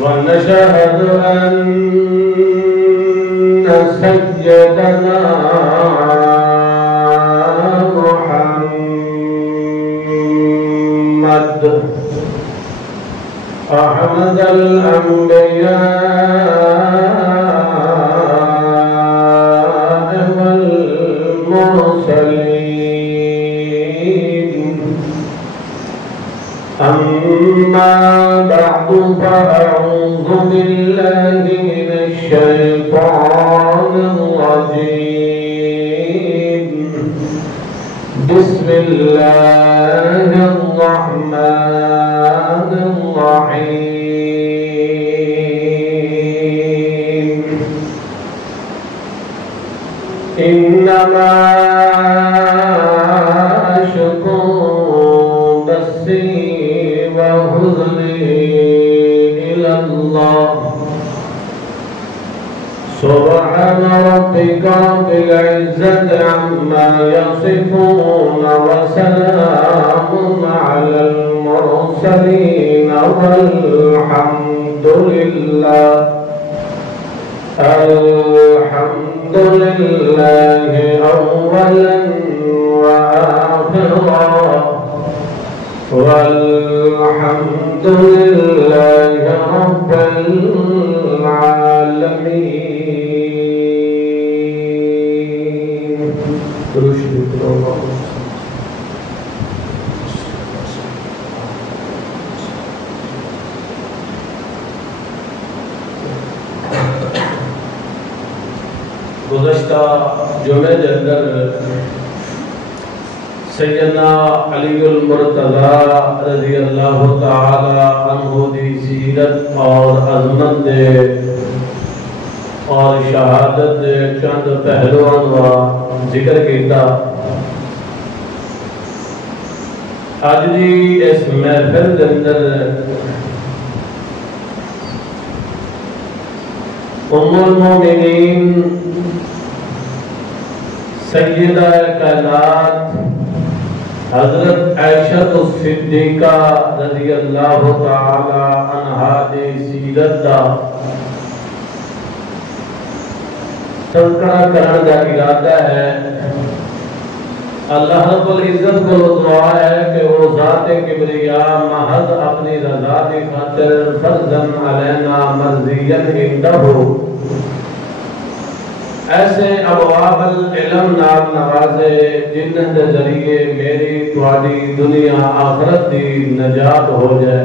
ونشهد أن سيدنا محمد أحمد الأنبياء والمرسلين. أما بعد فأعوذ بالله من الشيطان الرجيم. بسم الله الرحمن الرحيم. إنما أشكو بثي وحزني إلى الله. سبحان ربك رب العزة عما يصفون وسلام على المرسلين والحمد لله أولا وآخرا والحمد لله رب العالمين. گزشتہ جمعے کے اندر سیدنا علی المرتضی رضی اللہ تعالی عنہ دی سیرت اور عظمت دے اور شہادت دے چند پہلوان کا ذکر کیتا. آج دی اس محفل کے اندر ام المومنین سیدہ کائنات حضرت عائشہ صدیقہ رضی اللہ تعالی عنہا دی سیرت دا تذکرہ کرنے کا ارادہ ہے. اللہ رب العزت کو دعا ہے کہ وہ ذات کبریا محض اپنی رضا کی خاطر فرضاً علینا مرضیت عندہ ایسے ابواب العلم نال نوازے جنہاں دے ذریعے میری تواڈی دنیا آخرت دی نجات ہو جائے.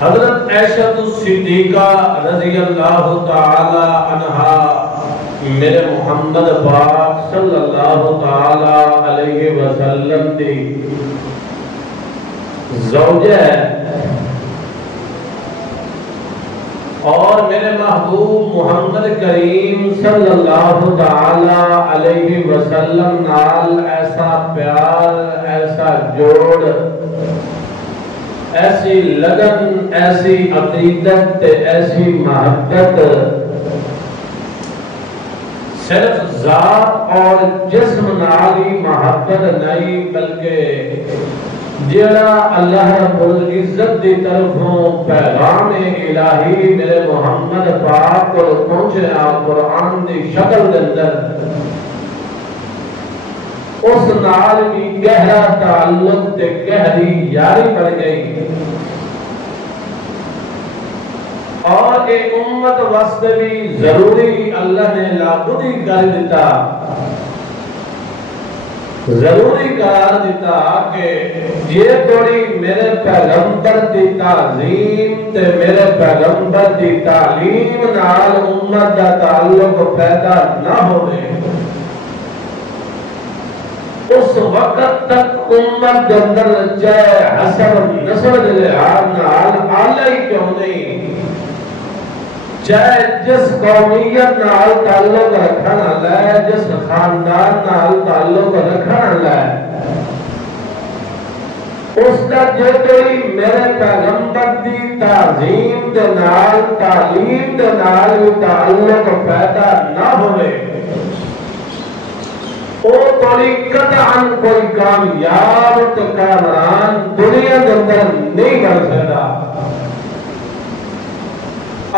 حضرت عائشہ صدیقہ رضی اللہ تعالی عنہا میرے محمد پاک صلی اللہ تعالی علیہ وسلم دی زوجہ ہے اور میرے محبوب محمد کریم صلی اللہ تعالی علیہ وسلم نال ایسا پیار، ایسا جوڑ، ایسی لگن، ایسی عقیدت، ایسی محبت صرف ذات اور جسم نالی محبت نہیں بلکہ جڑا اللہ رب العزت دی طرفوں پیغام الہی میرے محمد پاک کو پہنچیا قرآن دی شکل دے اندر اس نال بھی گہرا تعلق تے گہری یاری بن گئی اور ایک امت واسطے بھی ضروری اللہ نے لابدی کر دیتا، ضروری قرار دیتا کہ یہ توڑی میرے پیغمبر دی تعظیم تے میرے پیغمبر دی تعلیم نال امت دا تعلق پیدا نہ ہوئے اس وقت تک امت دے اندر چاہے حسب نسل دے لحاظ نال آلہ ہی کیوں نہیں، چاہے جس قومیت نال تعلق رکھنا لائے، جس خاندان نال تعلق رکھنا لائے، اس دا جو کوئی میرے پیغمبر دی تعظیم دے نال تعلیم دے نال بھی تعلق پیدا نہ ہوئے او توڑی قطعاً کوئی کامیاب تے کامران دنیا کے اندر نہیں بن سکتا۔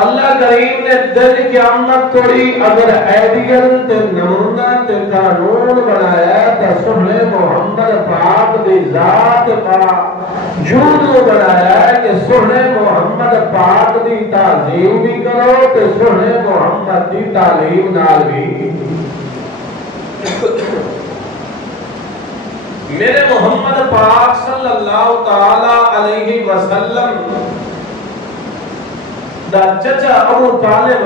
اللہ کریم نے دن قیامت توڑی اگر ایڈیل تے نمونہ تے قانون بنایا تے سہنے محمد پاک دی ذات پاک جودو بنایا ہے کہ سہنے محمد پاک دی تعظیم بھی کرو تے سہنے محمد دی تعلیم نال بھی۔ میرے محمد پاک صلی اللہ تعالی علیہ وسلم دا چچا ابو طالب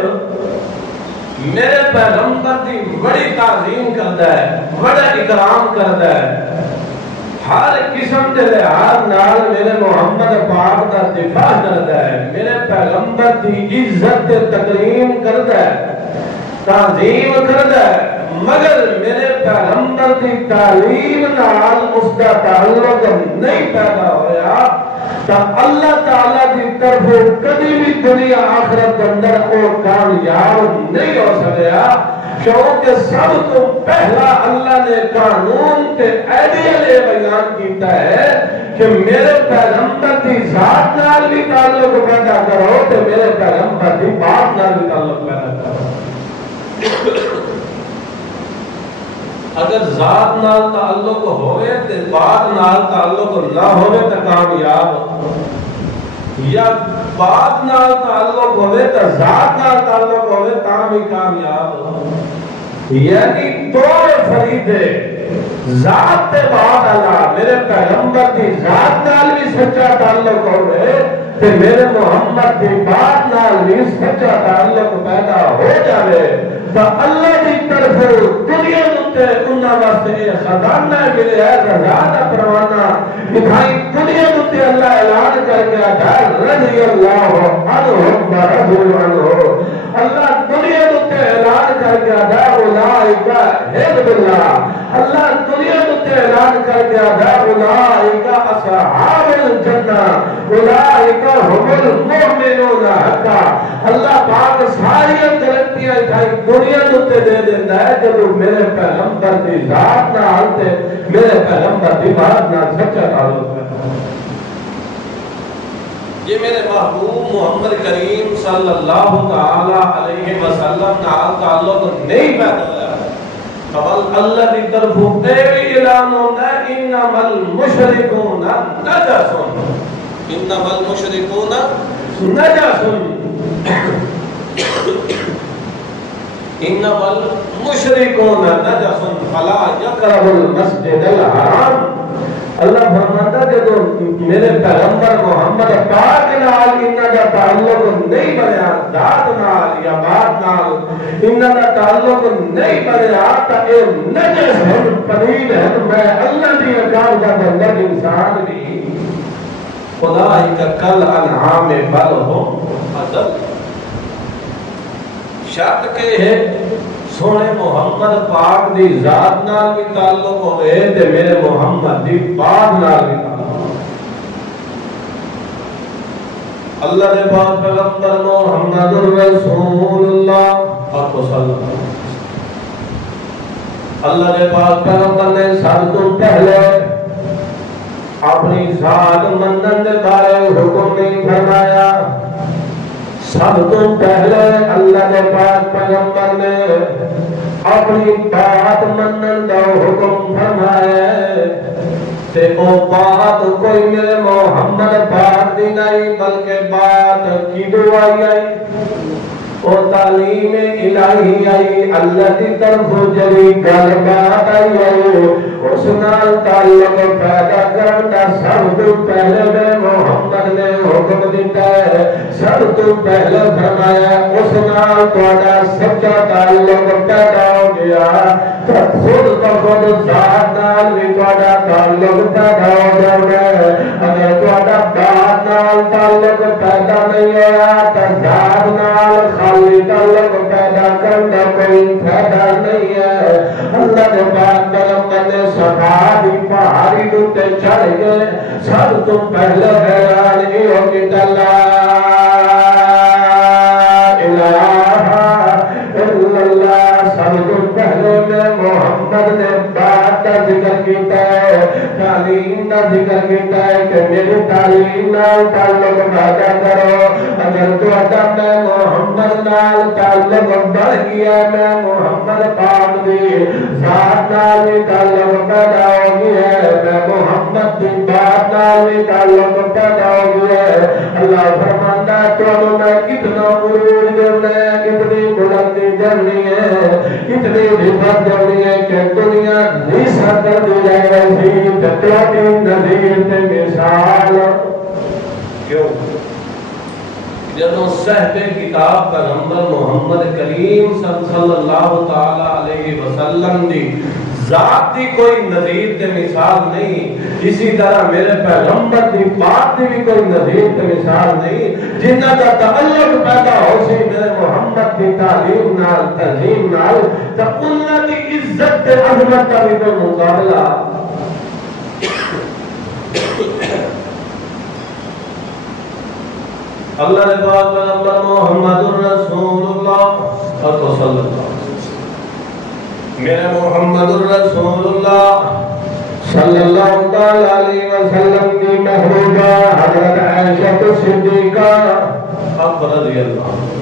میرے پیغمبر دی بڑی تعظیم کرتا ہے، بڑا اکرام کرتا ہے، ہر قسم کے لحاظ نال میرے محمد پاک دا دفاع کرتا ہے، میرے پیغمبر دی عزت تکریم کرتا ہے، تعظیم کرتا ہے، مگر میرے پیغمبر دی تعلیم نال اس کا تعلق نہیں پیدا ہویا تا اللہ تعالیٰ دی طرف کبھی بھی دنیا آخرت اندر اور کامیاب نہیں ہو سکیا، کیونکہ سب تو پہلا اللہ نے قانون تے ایڈیل بیان کیتا ہے کہ میرے پیغمبر دی ذات نال بھی تعلق پیدا کرو تے میرے پیغمبر دی بات نال بھی تعلق پیدا کرو۔ اگر ذات نال تعلق ہوئے تے بات نال تعلق نہ ہوئے تو کامیاب، یا بات نال تعلق ہوئے تو ذات نال تعلق ہوئے تا بھی کامیاب۔ یعنی دو فریدے ذات تے بات اللہ، میرے پیغمبر دی ذات نال بھی سچا تعلق ہوئے تے میرے محمد دی بات نال بھی سچا تعلق پیدا ہو جائے تو اللہ دی طرف دنیا تے انہاں واسطے خزانہ ملے ہے، رضا دا پروانہ دکھائی دنیا تے اللہ اعلان کر کے آتا رضی اللہ عنہم ورضوا عنہ، اللہ دنیا تے اعلان کر کے آتا اولئک حزب اللہ، اللہ دنیا تے اعلان کر کے آتا اولئک اصحاب الجنہ اولئک هم المؤمنون حقا۔ اللہ پاک ساری گارنٹیاں دنیا تے دے دیتا ہے جب میرے پیغمبر دی ذات نال تے میرے پیغمبر دی بات نال سچا تعلق ہے۔ یہ میرے محبوب محمد کریم صلی اللہ تعالی علیہ وسلم نال تعلق نہیں پیدا ہوا، قبل اللہ کی طرف اے بھی اعلان ہوتا ہے انما المشرکون نجس، انما المشرکون نجس، انما المشرکون نجس فلا یقربوا المسجد الحرام۔ اللہ فرماتا ہے کہ میرے پیغمبر محمد پاک نال انہاں دا تعلق نہیں بنیا، ذات نال یا بات نال انہاں دا تعلق نہیں بنیا تا اے نجس ہیں، پلید ہیں، میں اللہ دی احکام دا اندر انسان بھی اولئک کالانعام بل ہم اضل۔ شرط کہ ہے سونے محمد پاک دی ذات نال بھی تعلق ہوئے تے میرے محمد دی بات نال بھی تعلق۔ اللہ نے پاک پیغمبر محمد رسول اللہ آپ کو صلی اللہ نے پاک پیغمبر نے سب تو پہلے اپنی ذات منن دے بارے حکم نہیں فرمایا، سب تو پہلے اللہ نے پاک پیغمبر نے اپنی بات منن دا حکم فرمایا تے او بات کوئی میرے محمد پاک دی نہیں بلکہ بات کی دعائی آئی او تعلیم الہی آئی، اللہ کی طرف جلی گل بات آئی اس نال تعلق پیدا کرتا سب تو پہلے میں محمد نے حکم دیتا ہے، سب تو پہلے فرمایا اس نال تہاڈا سچا تعلق پیدا ہو گیا تو خود بخود ذات نال بھی تہاڈا تعلق پیدا ہو جائے۔ اگر تہاڈا بات نال تعلق پیدا نہیں ہوا تو ذات نال خالی تعلق پیدا کرنا کوئی فائدہ نہیں ہے۔ اللہ نے پاک پیغمبر نے صفا دی پہاڑی تے چڑھ گئے، سب تو پہلے اعلان ہو کہ لا الہ الا اللہ، سب تو پہلے میں محمد نے بات کا ذکر کیتا ہے، تعلیم کا ذکر کیتا ہے کہ میری تعلیم نال تعلق پیدا کرو۔ اگر تو ادب میں محمد نال تعلق بڑھ گیا، میں محمد پاک دی ذات نال بھی تعلق پیدا ہو گیا ہے، میں محمد دی بات نال بھی تعلق پیدا ہو گیا ہے۔ اللہ فرماتا ہے تو میں کتنا عروج دینا ہے، کتنی بلندی دینا ہے، کتنی عزت دینی ہے کہ دنیا نہیں سکتی دی جائے رہی تتواتی نظیر تے مثال۔ کیوں؟ جنہوں صحب کتاب پیغمبر محمد کریم صلی اللہ تعالی علیہ وسلم دی ذات دی کوئی نظیر تے مثال نہیں، اسی طرح میرے پیغمبر دی بات دی بھی کوئی نظیر تے مثال نہیں۔ جنہ کا تعلق پیدا ہو سی میرے محمد دی تعلیم نال تہذیب نال، تو انہاں دی عزت تے عظمت کا بھی کوئی مقابلہ اللہ نے پاک پیغمبر محمد الرسول اللہ صلی اللہ علیہ وسلم، میرے محمد الرسول اللہ صلی اللہ علیہ وسلم کی محبوبہ حضرت عائشہ صدیقہ رضی اللہ عنہا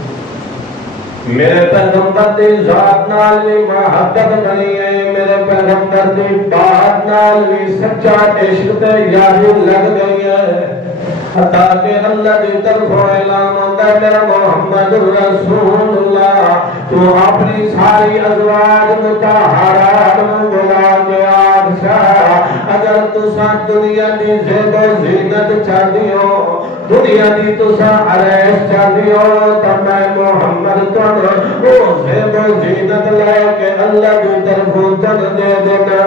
میرے پیغمبر دی ذات نال بھی محبت بنی ہے، میرے پیغمبر دی بات نال بھی سچا عشق تے یاری لگ گئی ہے، حتیٰ کہ اللہ دی طرف اعلان ہوتا ہے میرا محمد الرسول اللہ تو اپنی ساری ازواج مطہرات میں بلا کے آگشا، اگر تساں دنیا دی زیب و زینت چاہتی ہو، دنیا دی تساں عریش چاہتی ہو، تو میں محمد تن وہ زیب و زینت لے کے اللہ دی طرف تن دے دینا۔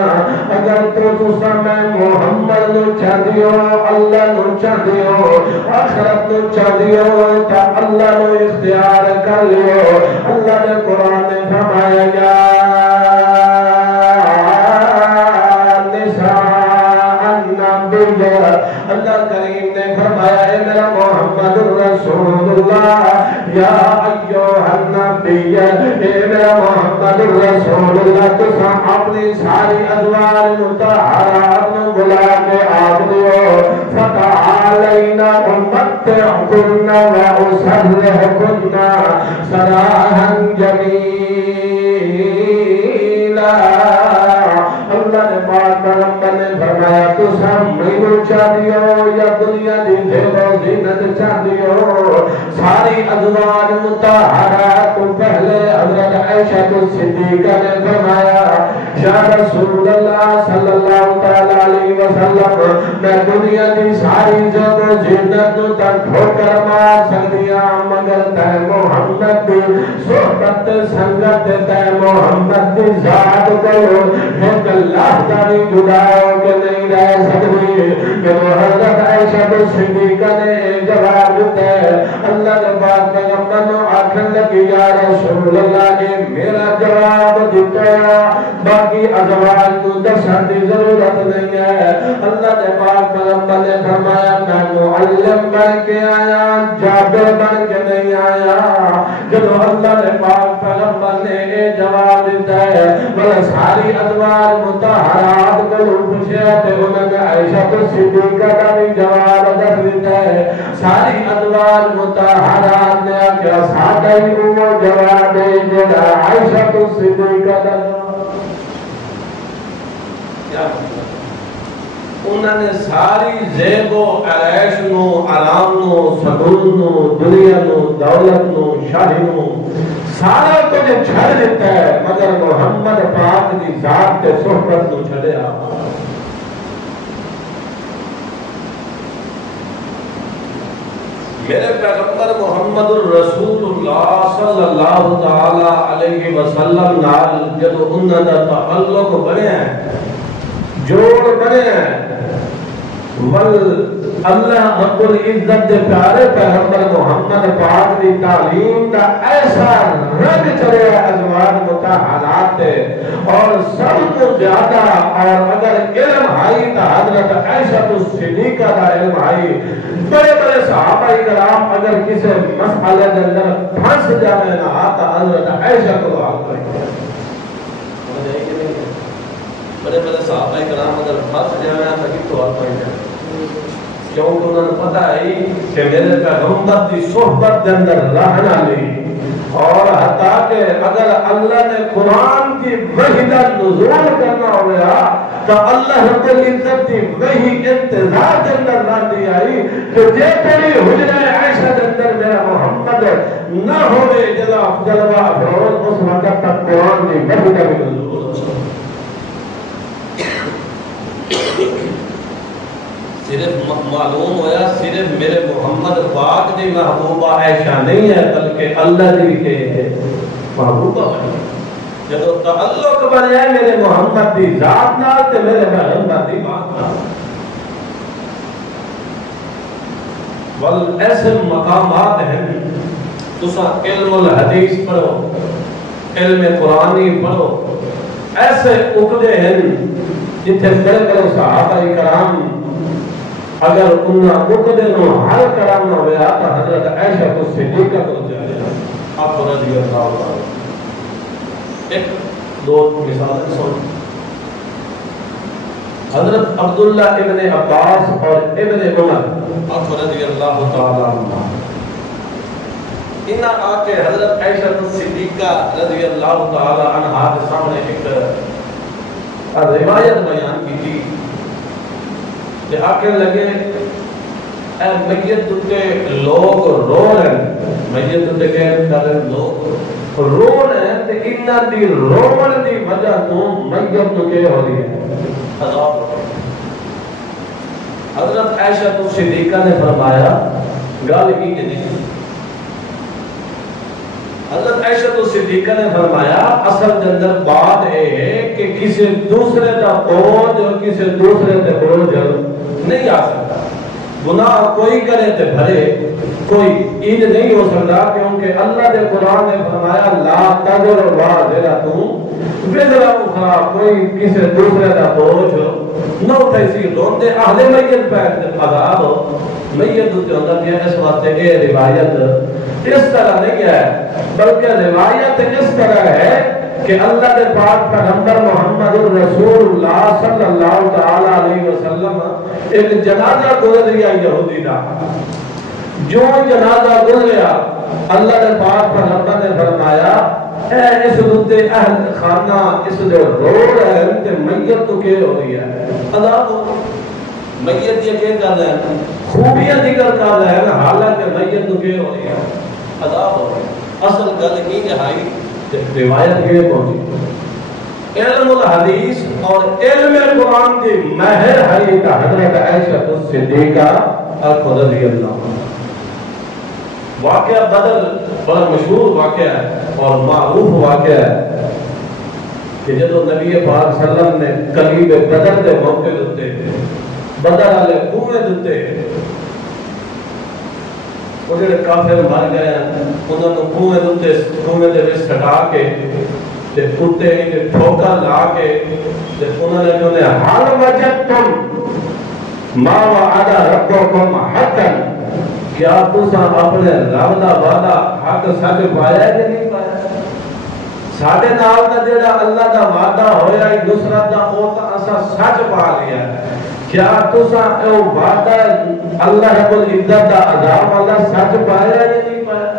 اگر تساں میں محمد نو چاہتی ہو، اللہ نو چاہتی ہو، آخرت نو چاہتی ہو، تو اللہ نو اختیار کر لیو۔ اللہ نے قرآن میں فرمایا یا اللہ کریم نے فرمایا ہے میرا محمد الرسول اللہ یا ایوہ النبی، اے میرا محمد الرسول اللہ تسا اپنی ساری ازواج مطہرات میں بلا کے آگ دیو، فتعالینا امتعکن و اسرحکن سراحا جمیلا۔ اللہ نے پاک پیغمبر نے فرمایا تسا مینوں چاہتی ہو یا دنیا دی زیب و زینت چاہتی ہو، ساری ازواج مطہرات تو پہلے حضرت عائشہ صدیقہ نے فرمایا یا رسول اللہ صلی اللہ تعالی علیہ وسلم میں دنیا دی ساری زیب و زینت تو تک ٹھوکر مار سکتی ہوں، مگر تے محمد دی صحبت سنگت تے محمد دی ذات کو ایک اللہ تعالی جدا ہو کے نہیں رہ سکتی۔ کہ حضرت عائشہ صدیقہ نے جواب دیتا ہے، اللہ نے پاک پیغمبر نو آکھن لگی یا رسول اللہ نے میرا جواب دیتا ہے، باقی ازواج کو دسن دی ضرورت نہیں ہے۔ اللہ نے پاک پیغمبر نے فرمایا میں معلم بن کے آیا، جابر بن کے نہیں آیا۔ جب اللہ نے پاک پیغمبر نے یہ جواب دیتا ہے بلے ساری ازواج مطہرات کو پوچھا تے انہوں نے عائشہ صدیقہ کا بھی جواب ادا دیتا ہے، ساری ازواج مطہرات نے کیا سادہ ہی وہ جواب دے جڑا عائشہ صدیقہ کا کیا انہوں نے ساری زیب و عریش نو، آرام نو، سکون نو، دنیا نو، دولت نو، شاہی نو سارا کچھ چھڑ دیتا ہے، مگر محمد پاک دی ذات تے صحبت نو چھڑیا۔ میرے پیغمبر محمد الرسول اللہ صلی اللہ تعالی علیہ وسلم نال جدو انہوں دا تعلق بنے ہیں، جوڑ بنے ہیں، اللہ رب العزت دے پیارے پیغمبر محمد پاک دی تعلیم دا ایسا رنگ چڑھے ازواج مطہرات تے، اور سب کو زیادہ اور اگر علم آئی تو حضرت عائشہ صدیقہ دا علم آئی. بڑے بڑے صحابہ کرام اگر کسی مسئلے کے اندر پھنس جانے نہ آتا حضرت عائشہ کو حل کریں. بڑے بڑے صحابہ کرام اگر پھنس جانے تو کس کو حل کریں؟ کیونکہ انہوں نے پتا ہے کہ میرے پیغمبر کی صحبت کے اندر رہنا لی. اور حتیٰ کہ اگر اللہ نے قرآن کی وحی کا نزول کرنا ہویا تو اللہ رب العزت کی وحی انتظار کے اندر نہ دی آئی کہ جے تیری حجرہ عائشہ کے اندر میرا محمد نہ ہوئے جلوہ افروز اس وقت تک قرآن کی وحی کا بھی نزول. صرف معلوم ہویا صرف میرے محمد پاک دی محبوبہ عائشہ نہیں ہے بلکہ اللہ دی کے محبوبہ بنی. جب تعلق بنے میرے محمد دی ذات نال تے میرے محمد دی بات نال. ایسے مقامات ہیں تسا علم الحدیث پڑھو، علم قرآنی پڑھو، ایسے عقدے ہیں جتھے بڑے بڑے صحابہ کرام اگر انہاں عقدے نو حل کرنا ہویا تو حضرت عائشہ کو صدیقہ کو جائے آپ رضی اللہ عنہ. ایک دو مثالیں سن. حضرت عبداللہ ابن عباس اور ابن عمر آپ رضی اللہ تعالی عنہ انہاں آ کے حضرت عائشہ صدیقہ رضی اللہ تعالی عنہا کے سامنے ایک روایت بیان کی تھی کہ آکے لگے اے میت تے لوگ رو رہے ہیں، میت تے کہہ رہے لوگ رو رہے ہیں تے انہاں دی روڑ دی وجہ تو میت تو کہہ ہو رہی ہے عذاب. حضرت عائشہ صدیقہ نے فرمایا گل کی کہ نہیں. حضرت عائشہ صدیقہ نے فرمایا اصل کے اندر بات ہے کہ کسی دوسرے کا بوجھ اور کسی دوسرے کا بوجھ نہیں آ سکتا. گناہ کوئی کرے تے بھرے کوئی عید نہیں ہو سکتا کیونکہ اللہ نے قرآن نے فرمایا لا تذر وازرۃ وزر اخرى. کوئی کسی دوسرے کا بوجھ نہ اٹھائے سی روندے اہل میت پہ عذاب میت تے اندر دیا. اس واسطے یہ روایت اس طرح نہیں ہے بلکہ روایت اس طرح ہے کہ اللہ کے پاک پیغمبر محمد رسول اللہ صلی اللہ تعالی علیہ وسلم ایک جنازہ گزریا یہودی دا. جو جنازہ گزریا اللہ کے پاک پیغمبر نے فرمایا اے اس دے اہل خانہ اس دے روڑ ہے تے میت تو کے ہو رہی ہے عذاب. میت یہ کہ کر رہے ہیں خوبیاں ذکر کر رہے ہیں حالانکہ میت تو کے ہو رہی ہے عذاب ہو رہی ہے. اصل گل کی نہائی روایت یہ پہنچی علم الحدیث اور علم قرآن کی مہر ہے کہ حضرت عائشہ صدیقہ رضی اللہ عنہا. واقعہ بدر بڑا مشہور واقعہ ہے اور معروف واقعہ ہے کہ جب نبی پاک صلی اللہ علیہ وسلم نے قریب بدر کے موقع دیتے بدر والے کنویں دیتے وہ جڑے کافر مر گئے انہوں نے کنویں دے وچ سٹا کے تے کتے نے ٹھوکر لا کے تے انہوں نے جو حال وجدتم ما وعد ربکم حقا. کیا تساں اپنے رب دا وعدہ حق سچ پایا کہ نہیں پایا؟ ساڈے نال دا جڑا اللہ دا وعدہ ہویا ہے نصرت دا او تا اساں سچ پا لیا ہے. کیا تساں او وعدہ اللہ رب العزت دا عذاب والا سچ پایا یا نہیں پایا؟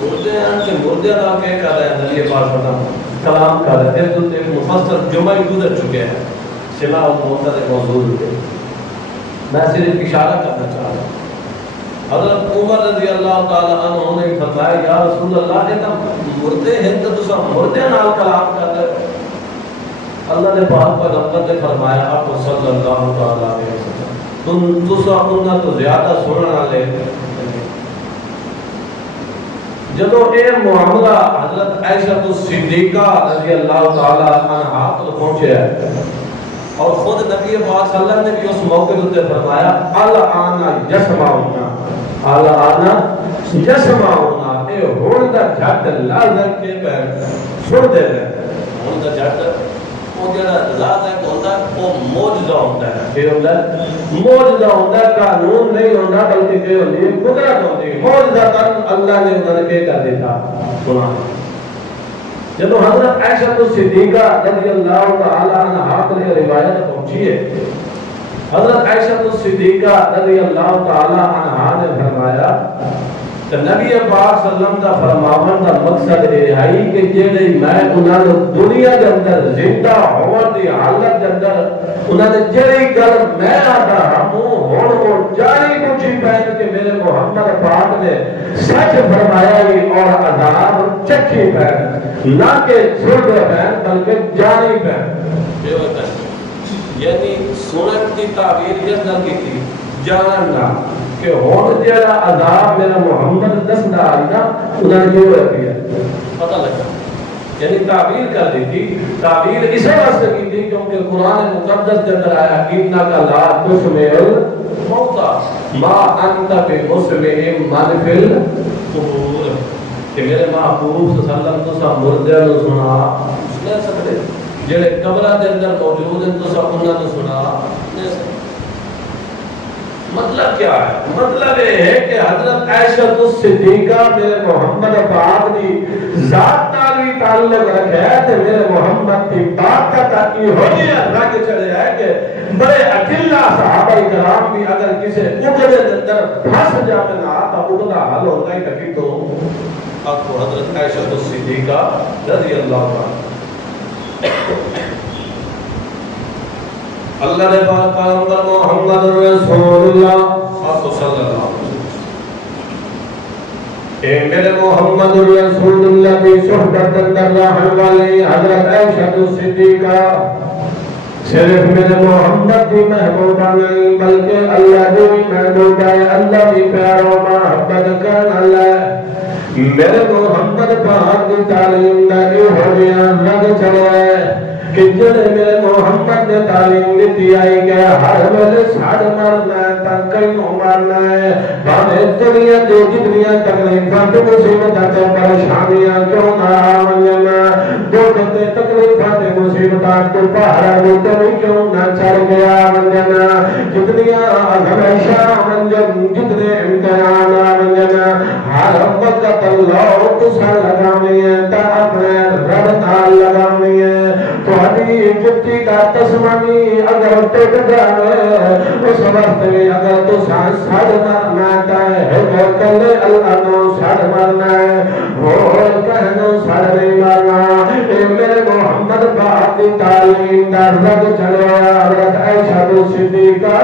مردے ہیں کہ مردے دا کہہ کر رہے ہیں نبی پاک صلی اللہ علیہ وسلم کلام کر رہے ہیں. اس ایک مفسر جمعہ گزر چکے ہیں صلاح الموت کے موضوع پہ. میں صرف اشارہ کرنا چاہ رہا ہوں. حضرت عمر رضی اللہ تعالی عنہ نے فرمایا یا رسول اللہ یہ تو مردے ہیں تو تساں مردے نال کلام کر رہے ہیں. اللہ نے پاک پیغمبر نے فرمایا آپ صلی اللہ تعالی علیہ وسلم تساں انہاں تو زیادہ سنن والے. جدو اے معاملہ حضرت عائشہ صدیقہ رضی اللہ تعالی عنہا کو پہنچیا اور خود نبی پاک صلی اللہ علیہ وسلم نے بھی اس موقع تے فرمایا الآن یسمعون، الآن یسمعون، اے ہون دا جھٹ لازم کے پیر سن دے رہے، ہون دا جھٹ وہ جڑا لازم ہوندا وہ معجزہ ہوندا ہے، کہ ہوندا معجزہ ہوندا، قانون نہیں ہوندا بلکہ کہ ہوندی ہے قدرت ہوندی ہے، معجزہ اللہ نے انہوں نے کیا کر دیتا سنا۔ جب حضرت عائشہ صدیقہ رضی اللہ تعالی عنہا پر یہ روایت پہنچی ہے، حضرت عائشہ صدیقہ رضی اللہ تعالی عنہا نے فرمایا کہ نبی پاک صلی اللہ علیہ وسلم کا فرماون کا مقصد یہ ہے کہ جڑے میں انہاں نے دنیا کے اندر زندہ ہون دی حالت کے اندر انہاں نے جڑی گل میں آتا ہوں ہن وہ جاری پوچھی پہن کہ میرے محمد پاک نے سچ فرمایا ہی اور عذاب چکھی پہن نہ کہ سن پہن بلکہ جاری پہن، یعنی سنن کی تعبیر جس نہ کی تھی جاننا کہ ہون جڑا عذاب میرا محمد دسدا آئی نا انہاں نے کیوں رکھی ہے پتہ لگا، یعنی تعبیر کر دی تھی، تعبیر اس واسطے کی تھی کیونکہ قرآن مقدس کے اندر آیا انک لا تسمع الموتى ما انت بمسمع من فی القبور، کہ میرے محبوب صلی اللہ علیہ وسلم تو مردے نو سنا نہیں سکتے، جڑے قبراں دے اندر موجود ہیں تو انہاں نو سنا نہیں سکتے۔ مطلب کیا ہے؟ مطلب یہ ہے کہ حضرت عائشہ صدیقہ میرے محمد پاک دی ذات نال تعلق رکھے ہے تے میرے محمد کی بات کا تاکہ ہو گیا رنگ چڑھے ہے کہ بڑے اکیلا صحابہ کرام بھی اگر کسی اگلے اندر پھنس جاوے نا تو اگلا حل ہوتا ہی تکی تو آپ کو حضرت عائشہ صدیقہ رضی اللہ عنہ اللہ نے پاک پیغمبر محمد رسول اللہ صلی اللہ علیہ وسلم اے میرے محمد رسول اللہ کی صحبت اندر رہنے والی حضرت عائشہ صدیقہ صرف میرے محمد کی محبوبہ نہیں بلکہ اللہ بھی محبوبہ ہے، اللہ بھی پیاروں محبت کرنا اللہ میرے محمد پاک کی تعلیم دا یہ ہو گیا رگ چڑھا ہے کہ جڑے میرے محمد نے تعلیم دیتی آئی کہ ہر ویلے ساڑھ مارنا ہے تنکیوں مارنا ہے بانے دنیا دے جتنیاں تکلیفاں تے مصیبتاں تے پریشانیاں کیوں نہ آویں دو تے تکلیفاں تے مصیبتاں تے پہاڑاں تے کیوں نہ چڑھ گیا منجنا جتنیاں ہمیشہ منجن جتنے امتحان منجنا ہر وقت اللہ تسا لگاویں ہے تا اپنے رب نال لگاویں ہے جتی کا تسمانی اگر ٹک جائے اس وقت میں اگر تو ساڑھ مارنا ہے کلے اللہ نو ساڑھ مارنا ہے اور کہنو ساڑھ نہیں مارنا اے میرے محمد پاک کی تعلیم دا رگ چڑھا حضرت عائشہ صدیقہ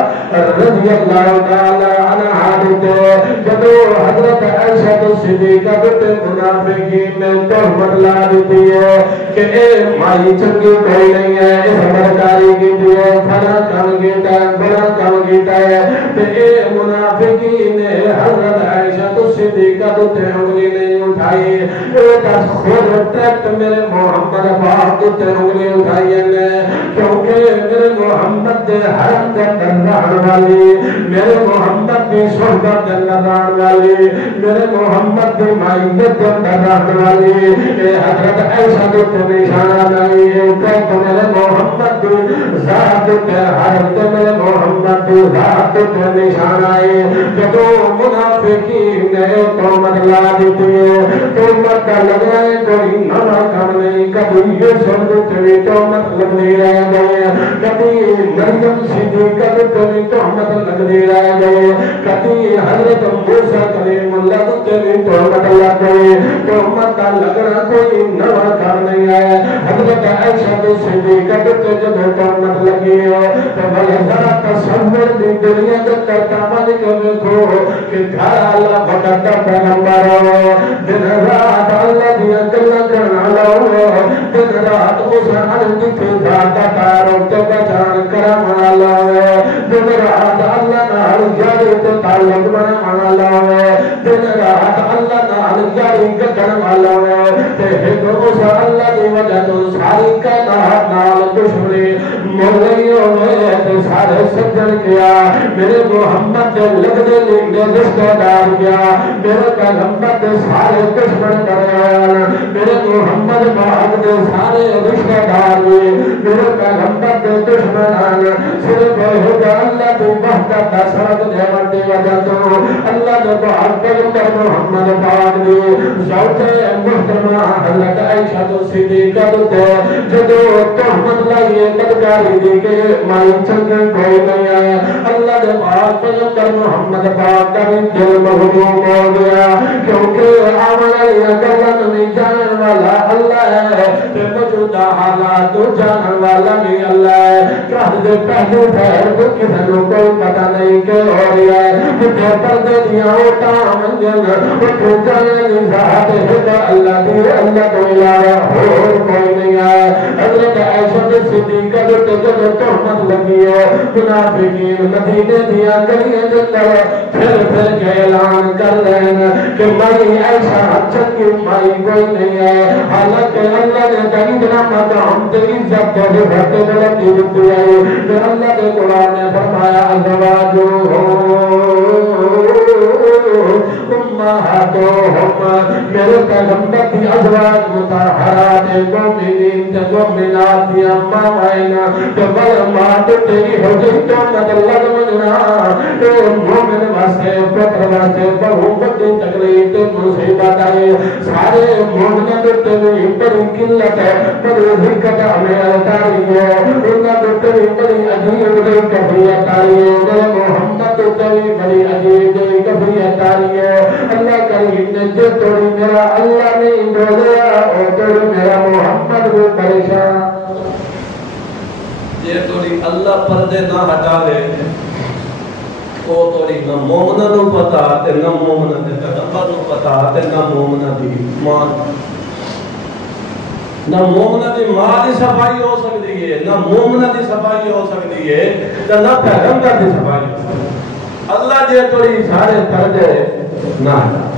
رضی اللہ تعالی عنہا دیتے جب حضرت عائشہ صدیقہ دیتے منافقین نے تہمت لا دیتی ہے کہ اے مائی چنگی کوئی نہیں ہے اس برکاری کی دیئے پھلا کم گیتا ہے بڑا کم گیتا ہے کہ اے منافقین نے حضرت عائشہ صدیقہ تو انگلی نہیں اٹھائی ایک از خود ٹیکٹ میرے محمد پاک تو انگلی اٹھائی ہے کیونکہ میرے محمد دے حرم دے اندر رہن والی میرے محمد دی صحبت دے اندر رہن والی میرے محمد دی مائیت دے اندر رہن والی اے حضرت عائشہ تو نشانہ نہیں ہے کہ میرے محمد دی ذات کے حرم تے میرے محمد دی ذات کے نشانہ ہے جب منافقین نے تہمت لا دیتی ہے تہمت کا لگ رہا ہے کوئی نہ کام نہیں کبھی یہ سن بھی تہمت لگنے رہ گئے کبھی مریم صدیقہ بھی تہمت لگنے رہ گئے کبھی حضرت موسیٰ کلیم اللہ بھی تہمت لگ گئے تہمت کا لگ رہا کوئی نہ کام نہیں ہے حضرت عائشہ صدیقہ جب تہمت لگی ہے تو بھلے ذرا تصور دی دنیا کے کرتامہ دیکھو کہ گھر اللہ بکتا پیغمبر دن رات اللہ دیا گلہ کرنا لو دن رات اس عرض کی ذات تاروں تے بچان کرم لو دن رات اللہ نال جاری تے تعلق بنا لو دن رات اللہ نال جاری کرنا لو تے اس اللہ دی وجہ تو ساری کائنات نال دشمنی مولیوں سجن کیا میرے محمد دے لگنے لگنے رشتہ دار کیا میرے پیغمبر دے سارے دشمن کرے میرے محمد پاک دے سارے رشتہ دار میرے پیغمبر دے دشمن صرف اللہ تو وحدت دا سرد نعمت دی وجہ تو اللہ نے پاک پیغمبر محمد پاک دی زوجہ محترمہ حضرت عائشہ صدیقہ تے جدو تہمت لائیے بدکاری دی کہ مائی چنگی کوئی نہیں ہے اللہ نے پاک پیغمبر محمد پاک کا دل محروم ہو گیا کیونکہ آمالی گلن میں جانن والا اللہ ہے تے موجودہ حالات تو جانن والا بھی اللہ ہے کہ دے پہلو پھر تو کسی کو کوئی پتہ نہیں کہ ہو رہا ہے مجھے پردے دیا ہوتا منجن وہ جانے نہیں ذات ہے اللہ دی اللہ تو علاوہ اور کوئی نہیں ہے حضرت عائشہ صدیقہ جو تہمت لگی ہے منافقین مدینے دیا گلیاں جندر پھر کے اعلان کر رہے ہیں کہ مائی عائشہ چنگی مائی کوئی نہیں ہے حالانکہ اللہ نے اتنا مقام تے عزت دے بھرتے بلندی دی ہے کہ اللہ کے قرآن نے فرمایا امہاتہم میرے پیغمبر کی ازواج مطہرات مومنین تے مومنات دی اماں وائنا تے بلمات تیری ہو جئی تو مطلب مننا اے مومن واسطے پتر واسطے بہو بڑی تکلیف تے مصیبت آئی سارے مومنوں تے بھی بڑی قلت ہے بڑی حقت ہمیں اتاری ہے انہاں تے بھی بڑی عجیب دی کیفیت آئی ہے میرے محمد تے بھی بڑی عجیب دی کیفیت آئی ہے اللہ کریم نے جو توڑی میرا اللہ نہیں بولیا اور توڑی میرا محمد بھی پریشان یہ توڑی اللہ پردے نہ ہٹا لے وہ توڑی نہ مومنہ نو پتا تے نہ مومنہ دے پیغمبر نو پتا تے نہ مومنہ دی ماں نہ مومنہ دی ماں دی صفائی ہو سکتی ہے نہ مومنہ دی صفائی ہو سکتی ہے نہ پیغمبر دی صفائی ہو سکتی ہے اللہ جے توڑی سارے پردے نہ ہٹا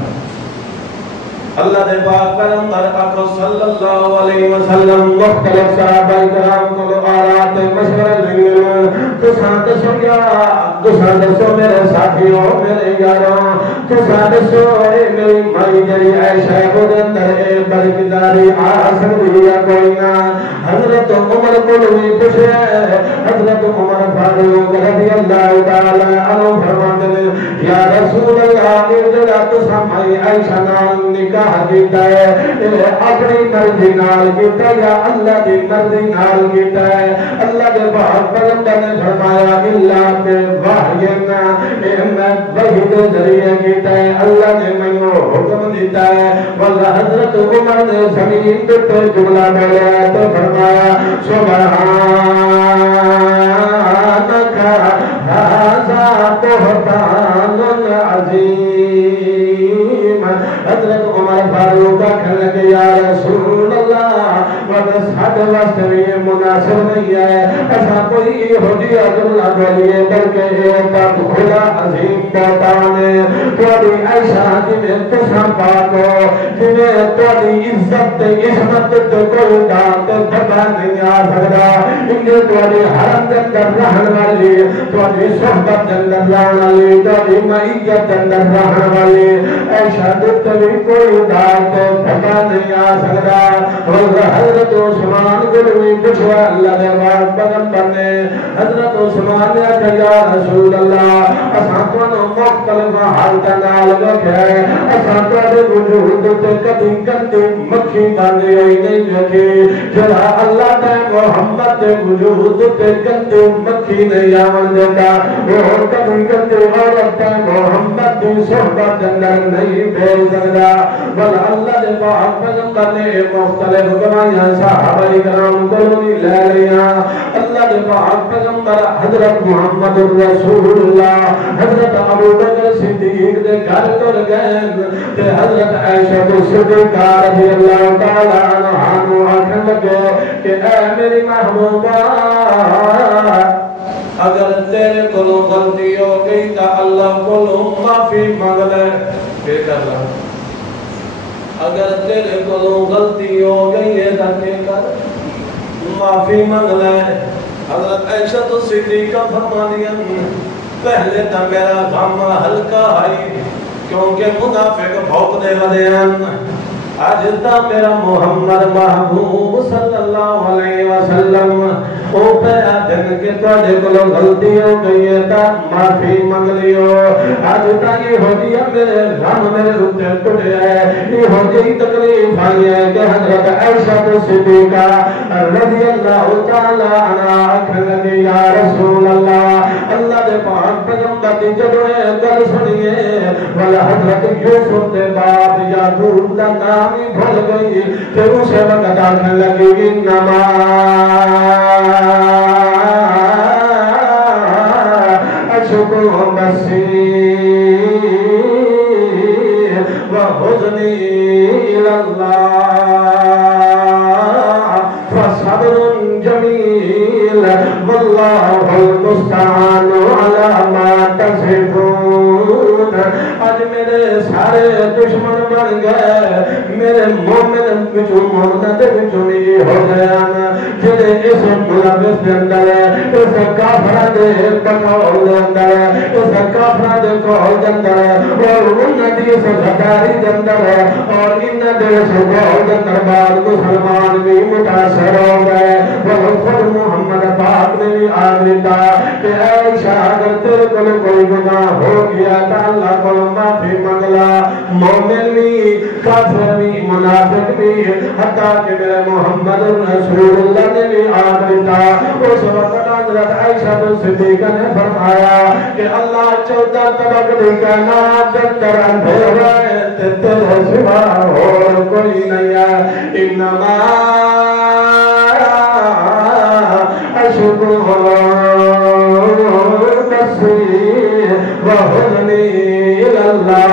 اللہ دے پاک پیغمبر اکرم صلی اللہ علیہ وسلم مختلف صحابہ کرام کو آرات مشورہ لگے تو ساتھ سو گیا تو ساتھ سو میرے ساتھیوں میرے یاروں تو ساتھ سو میری مائی جری عائشہ کو اندر برکداری آسن دیا کوئی نہ حضرت عمر کو بھی پوچھے حضرت عمر فاروق رضی اللہ تعالی عنہ فرماتے ہیں یا رسول اللہ جڑا تو سامائی عائشہ نال نکاح کیتا ہے اپنی مرضی نال کیتا یا اللہ دی مرضی نال کیتا ہے اللہ کے پاک پیغمبر نے فرمایا الا بوحی میں وحی کے ذریعے کیتا ہے اللہ نے مینوں حکم دیتا ہے واللہ حضرت عمر نے زمین پہ جملہ بولیا تو فرمایا سبحانک ھذا بہتان عظیم حضرت عمر فاروق کہنے کہ یا رسول اللہ ساتھ واسطے یہ مناسب نہیں ہے ایسا کوئی یہودی جملہ بولیے بلکہ ایک کھلا عظیم بہتان ہے تھوڑی عائشہ جنہیں تساں پاک ہو جنہیں تھوڑی عزت عصمت کوئی دانت دھبا نہیں آ سکتا انہیں تھوڑی حرم کے اندر رہن والی تھوڑی صحبت کے اندر رہن والی تھوڑی معیت کے اندر رہن والی عائشہ بھی کوئی دانت دھبا نہیں آ سکتا اور حضرت عثمان کو بھی پوچھا اللہ نے پاک پیغمبر نے حضرت عثمان نے کہا یا رسول اللہ اساں تو مختلف حالت نال ویکھیا ہے اساں تے وجود تے کدی گندی مکھی باندھی ہوئی نہیں ویکھی جڑا اللہ تے محمد دے وجود تے گندی مکھی نہیں آون دیندا اور کدی گندی عورت تے محمد دی صحبت اندر نہیں بھیج سکدا بل اللہ دے پاک پیغمبر نے مختلف گواہیاں صحابہ کرام کو لے لیا اللہ دے پاک پیغمبر حضرت محمد رسول اللہ حضرت ابو بکر صدیق دے گھر تر گئے تے حضرت عائشہ صدیقہ رضی اللہ تعالی عنہا نو آکھن لگے کہ اے میری محبوبہ اگر تیرے کولوں غلطی ہو گئی تا اللہ کولوں معافی مانگ لے کہ کر لا اگر تیرے کولوں غلطی ہو گئی ہے تا کہ کر معافی مانگ لے حضرت عائشہ صدیقہ فرمانیاں پہلے تو میرا غم ہلکا ہے کیونکہ منافق بھوک دے ودیان آج تا میرا محمد محبوب صلی اللہ علیہ وسلم او پہ آدھن کے توڑے کلو غلطی ہو گئی ہے تا معافی منگ لیو آج تا یہ ہو دیا میرے غم میرے رتے ٹوٹے ہے یہ ہو دی تکلیف آئی ہے کہ حضرت عائشہ صدیقہ رضی اللہ تعالی عنہ اکھلنی یا رسول اللہ اللہ دے پاک پیغمبر دی جدوے گل سنیے والا حضرت یوسف دے باپ یعقوب دا نام ہی بھول گئی کہ اسے وقت آنے لگی انما اشکو بسی وحزنی الاللہ فصبر جمیل واللہ المستعان علی ما تصفون آج میرے سارے دشمن بن گئے میرے مومن بچو مومن دے بچو نہیں ہو گیا جنہیں اس ملابس دے اندر ہے اس کافرہ دے پکاؤ دے اندر ہے اس کافرہ دے کول دے اندر ہے اور انہ دی اس غداری دے اندر ہے اور انہ دے اس کول دے اندر بعد مسلمان بھی متاثر ہو گئے وہ خود محمد پاک نے بھی آگے تھا کہ عائشہ اگر تیرے کوئی گناہ ہو گیا تا اللہ کو معافی منگلا مومن بھی کافر بھی منافق بھی حتیٰ کہ میرے محمد رسول اللہ نے بھی آگے تھا اس وقت حضرت عائشہ صدیقہ نے فرمایا کہ اللہ 14 طبق دی کائنات در اندھیر ہے تیرے سوا اور کوئی نہیں ہے انما اشکو وحزنی الاللہ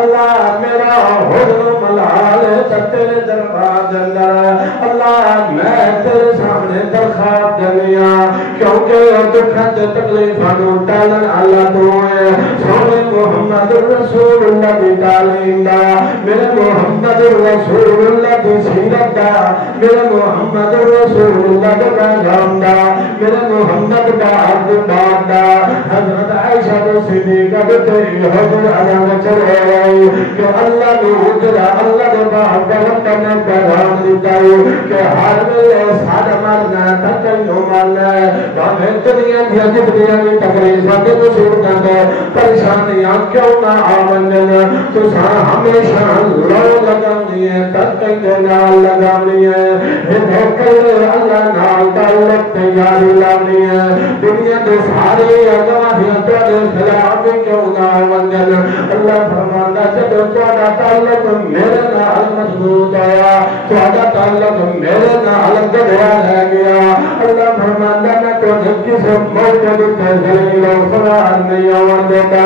اللہ میرا حزن ملال تیرے دربار اندر اللہ میں تیرے سامنے درخواست دنیا کیونکہ دکھت تکلیفانو ٹالن اللہ تو ہے سونے محمد رسول اللہ دی تعلیم دا میرے محمد رسول اللہ دی سیرت دا میرے محمد رسول اللہ دا پیغام دا میرے محمد دا عبد باب دا حضرت عائشہ صدیقہ تیری حضر علیہ چلے گئی کہ اللہ نے حجرہ اللہ نے باہر پیغمبر نے پیغام دیتا ہے کہ ہر ملے سادہ مرنا تکلیوں مالنا ہے ہمیں دنیا دیا جتنیا بھی تکلیفہ کے نصور کرتے پریشانیاں کیوں نہ آمنجن تو ہمیشہ لو لگانی ہے تکلیے نال لگانی ہے ہدھوکلے اللہ نال تعلق تیاری لگانی ہے دنیا دے سارے اگواہیاں تیرے خلاف کیوں نہ آمنجن اللہ فرمانا جب تیرا تعلق میرے نال مضبوط آیا تیرا تعلق میرے نال گڑھیا رہ گیا اللہ فرمانا میں تو کس موقع دیتے ذلیل و فرار نہیں آور دیتا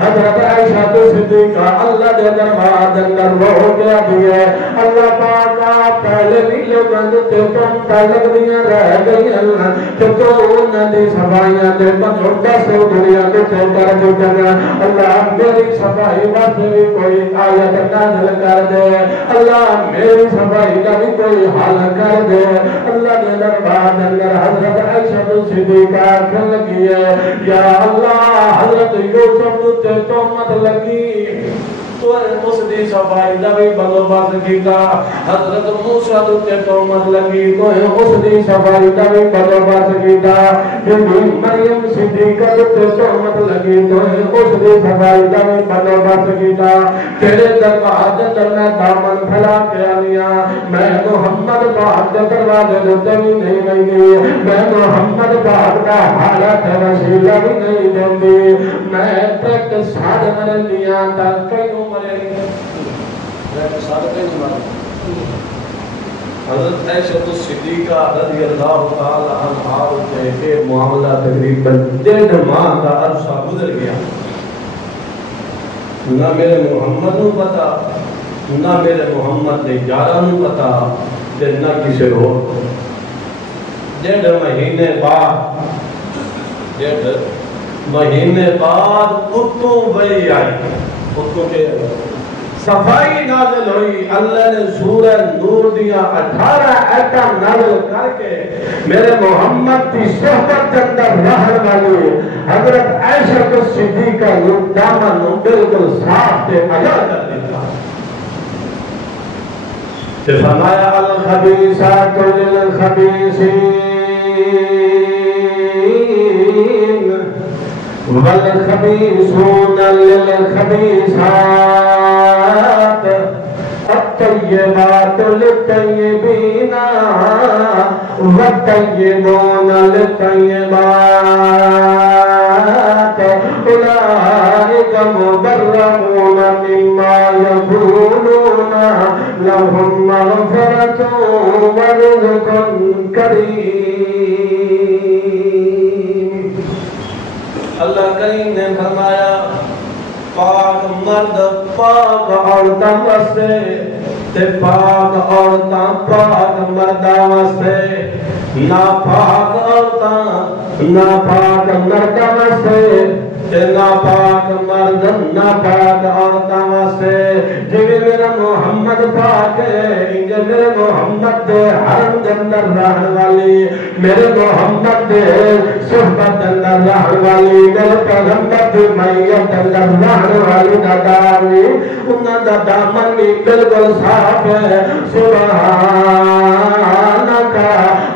حضرت عائشہ صدیقہ اللہ دے دربار اندر وہ ہو گیا بھی ہے اللہ پاکا پہلے بھی لوگوں دیتے تم تعلق دیا رہ گئی اللہ کہ تو انہ دی صفائیاں دے بچوٹا سے دنیا دیتے کر دیتے اللہ میری صفائی واسے بھی کوئی آیت نازل کر دے اللہ میری صفائی کا بھی کوئی حال کر دے اللہ دے دربار اندر حضرت عائشہ صدیقہ کھل لگی ہے یا اللہ حضرت یوسف تے تہمت لگی تو اس دی صفائی دا بھی بندوبست کیتا حضرت موسیٰ تے تہمت لگی تو اس دی صفائی دا بھی بندوبست کیتا مریم صدیقہ تے تہمت لگی تو اس دی صفائی دا بھی بندوبست کیتا تیرے دربار اندر میں دامن پھیلا کے آنیا میں محمد پاک دے دروازے تے بھی نہیں گئی میں محمد پاک دا حالت وسیلہ بھی نہیں دیندی میں تک ساتھ مرنیاں تک کئی حضرت عائشہ صدیقہ رضی اللہ تعالی عنہا کے معاملہ تقریباً 1.5 ماہ کا عرصہ گزر گیا نہ میرے محمد نو پتا نہ میرے محمد نے یارہ نو پتا نہ کسی ہو 1.5 مہینے بعد اتوں وہی آئی اتوں کے صفائی نازل ہوئی، اللہ نے سورہ نور دیا 18 ایتم نازل کر کے میرے محمد کی صحبت کے اندر رہن والی حضرت عائشہ کو صدیقہ دامن بالکل صاف تے اجا کر دیتا۔ فرمایا الخبیثات للخبیثین والخبیثون للخبیثات الطیبات للطیبین والطیبون للطیبات اولئک مبرؤون مما یقولون لهم مغفرۃ ورزق کریم۔ اللہ کریم نے فرمایا پاک مرد پاک عورتاں واسطے تے پاک عورتاں پاک مرداں واسطے، ناپاک عورتاں ناپاک مرداں واسطے تے ناپاک مرد ناپاک عورتاں واسطے۔ جویں میرا محمد پاک ہے انجے میرے محمد دے حرم دے اندر رہن والی، میرے محمد دے صحبت دے اندر رہن والی، میرے پیغمبر دی معیت دے اندر رہن والی داداوی انہاں دا دامن بھی بالکل صاف ہے۔ سبحانک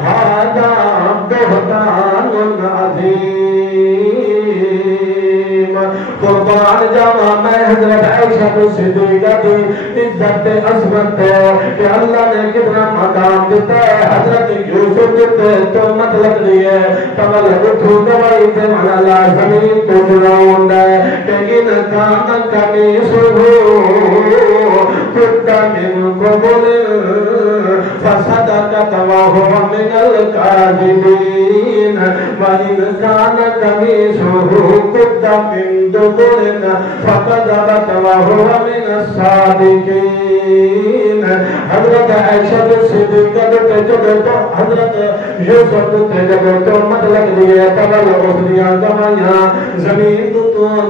ھذا بہتان عظیم۔ قربان جاواں میں حضرت عائشہ صدیقہ کی عزت عظمت ہے کہ اللہ نے کتنا مقام دیتا ہے۔ حضرت یوسف دیتے تو مطلب نہیں ہے تمل اٹھو دوائی تے مانا لا زمین تو جنون ہے کہ ان کان قمیصہ قد من قبل فصدقت وهو من الكاذبين وإن كان قميصه قد من دبر فكذبت وهو من الصادقين۔ حضرت عائشہ صدیقہ تے جب حضرت یوسف تے جب تو مطلب دیے تبل اس دیاں گواہیاں زمین تو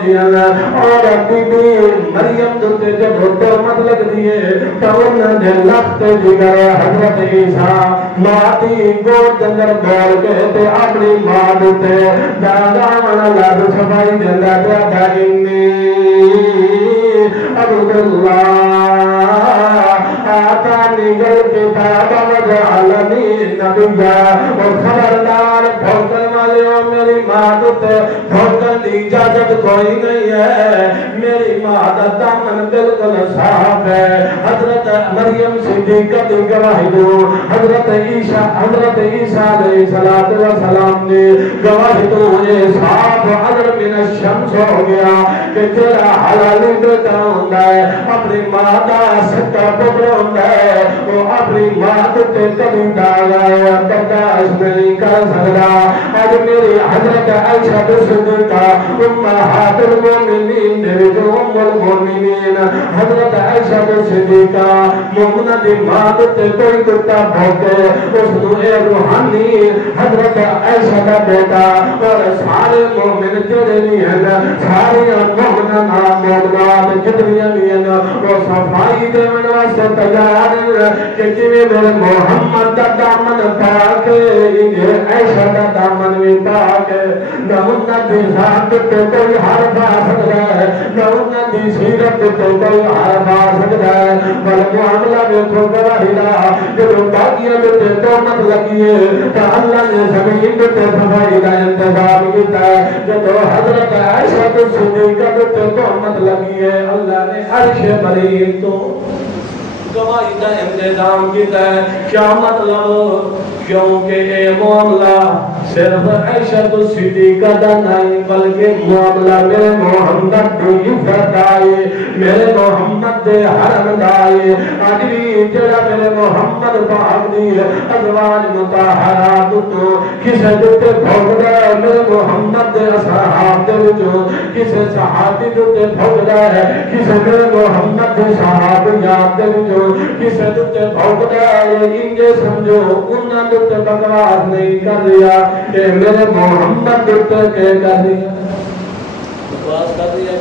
دیاں اور بی بی مریم تے جب تو مطلب دیے تو انہاں دے لخت جگر حضرت عیسیٰ ماں دی گود اندر بول کے تے اپنی ماں تے دادا والا لب صفائی دیندا پیا انی عبد اللہ آتانی الکتاب وجعلنی نبیا۔ اور خبردار بھوکن والے ہو میری ماں تے بھوکن دی اجازت کوئی نہیں ہے، میری ماں دا دامن بالکل صاف ہے۔ حضرت مریم صدیقہ دی گواہی دو، حضرت عیسیٰ علیہ السلام نے گواہی دو، یہ صاف عدل من الشمس ہو گیا کہ تیرا حلالی بیٹا ہوتا ہے، اپنی ماں دا سکا پکڑا ہوتا ہے، وہ اپنی ماں تے کبھی ڈالا ہے برداشت نہیں کر سکتا۔ آج میری حضرت عائشہ صدیقہ امہات المومنین جو ام المومنین حضرت عائشہ صدیقہ مومنہ دی ماں تے کوئی کتا بھوکے اس نو اے روحانی حضرت عائشہ کا بیٹا اور سارے مومن جڑے بھی ہیں سارے مومنہ مومنات جتنی بھی ہیں وہ صفائی دیون واسطے تیار ہیں کہ جویں میرے محمد دا دامن پاک انجے عائشہ دا دامن بھی پاک نہ انہاں دی ذات تے کوئی حرف آ سکتا ہے نہ انہاں دی سیرت تے کوئی حرف آ سکتا ہے، بلکہ معاملہ میں تو گواہی دا جب باقیاں میں تہمت لگی ہے تو اللہ نے زمین میں صفائی کا انتظام کیتا ہے۔ جب حضرت عائشہ صدیقہ میں تہمت لگی ہے اللہ نے عرش برین تو گواہی کا انتظام کیتا ہے۔ کیا مطلب؟ کیونکہ اے معاملہ صرف عائشہ صدیقہ دا نہیں بلکہ معاملہ میرے محمد دی عزت آئے، میرے محمد دے حرم دائے۔ آج بھی جڑا میرے محمد پاک دی ازواج مطہرات تو کسے جتے بھوگ دا ہے میرے محمد دے اصحاب دے وچوں کسے صحابی جتے بھوگ دا ہے کسے میرے محمد دے صحابیات دے وچوں کسے جتے بھوگ دا ہے انجے سمجھو انہاں جتے بکواس نہیں کر رہا کہ میرے محمد جتے کہ کر رہا بکواس کر رہا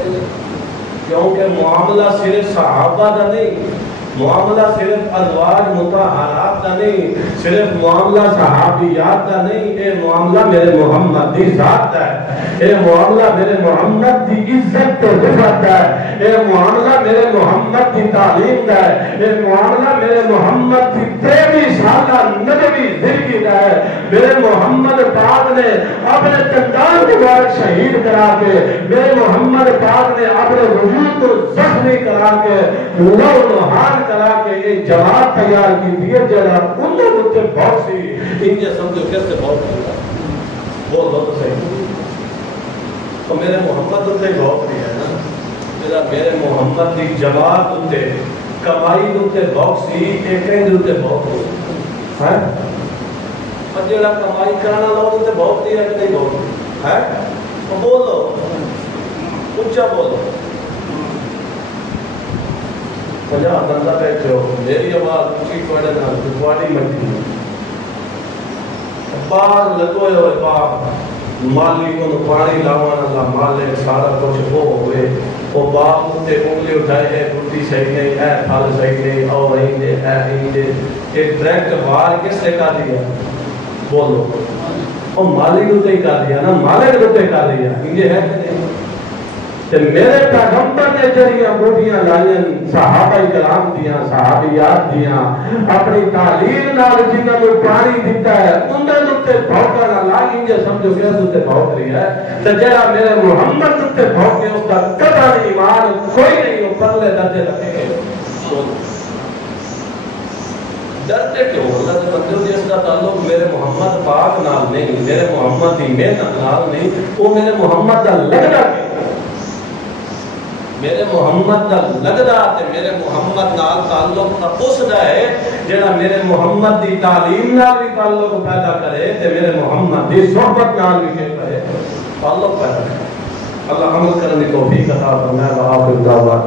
کہ کیونکہ معاملہ صرف صحابہ کا نہیں، معاملہ صرف ازواج مطہرات کا نہیں، صرف معاملہ صحابیات کا نہیں، اے معاملہ میرے محمد دی ذات کا ہے، اے معاملہ میرے محمد دی عزت و رفعت کا ہے، اے معاملہ میرے محمد دی تعلیم کا ہے، اے معاملہ میرے محمد دی 23 سالہ نبوی زندگی کا ہے۔ میرے محمد پاک نے اپنے چندان مبارک شہید کرا کے، میرے محمد پاک نے اپنے وجود کو زخمی کرا کے، لو نحال کرا کے یہ جماعت تیار کی دیئے جڑا انہوں نے بہت سی انجھے سمجھو کیسے بہت کیا بہت بہت صحیح تو میرے محمد ان سے بہت کیا ہے نا، جڑا میرے محمد دی جماعت ان سے کمائی ان سے بہت سی ایک ان سے بہت کیا ہے اور جڑا کمائی کرانا لوگ ان سے بہت کیا کہ نہیں بہت ہے تو بولو اچھا بولو 50 بندہ بیٹھے ہو، میری آواز اچھی کوڑے نہ دکھواڑی مٹی باہر لگوئے ہوئے باپ مالی کو پانی لاوانا لا مالے سارا کچھ ہو ہوئے وہ باپ اتے انگلی اٹھائے ہے روٹی صحیح نہیں ہے پھل صحیح نہیں او وہیں دے ہے نہیں دے ایک ڈریکٹ بار کس نے کہا دیا بولو وہ مالی کو تے کہا دیا نا مالک کو تے کہا دیا یہ ہے کہ نہیں کہ میرے پیغمبر نے جڑیاں بوٹیاں لائیں صحابہ کرام دیاں صحابیات دیاں اپنی تعلیم نال جنہاں کو پانی دیتا ہے انہوں تے بھوکا نہ لائیں جے سمجھو کہ اس تے بھوک رہی ہے تو جڑا میرے محمد تے بھوکے اس کا قطعی ایمان کوئی نہیں وہ پرلے درجے رکھے گئے ڈرتے کیوں اللہ کے بندے جس کا تعلق میرے محمد پاک نال نہیں میرے محمد دی محنت نال نہیں وہ میرے محمد دا لگدا کیوں میرے محمد دا لگدا تے میرے محمد نال تعلق تا اس دا ہے جڑا میرے محمد دی تعلیم نال بھی تعلق پیدا کرے تے میرے محمد دی صحبت نال بھی کرے تعلق پیدا کرے اللہ عمل کرنے کی توفیق عطا فرمائے۔ آخر دعوانا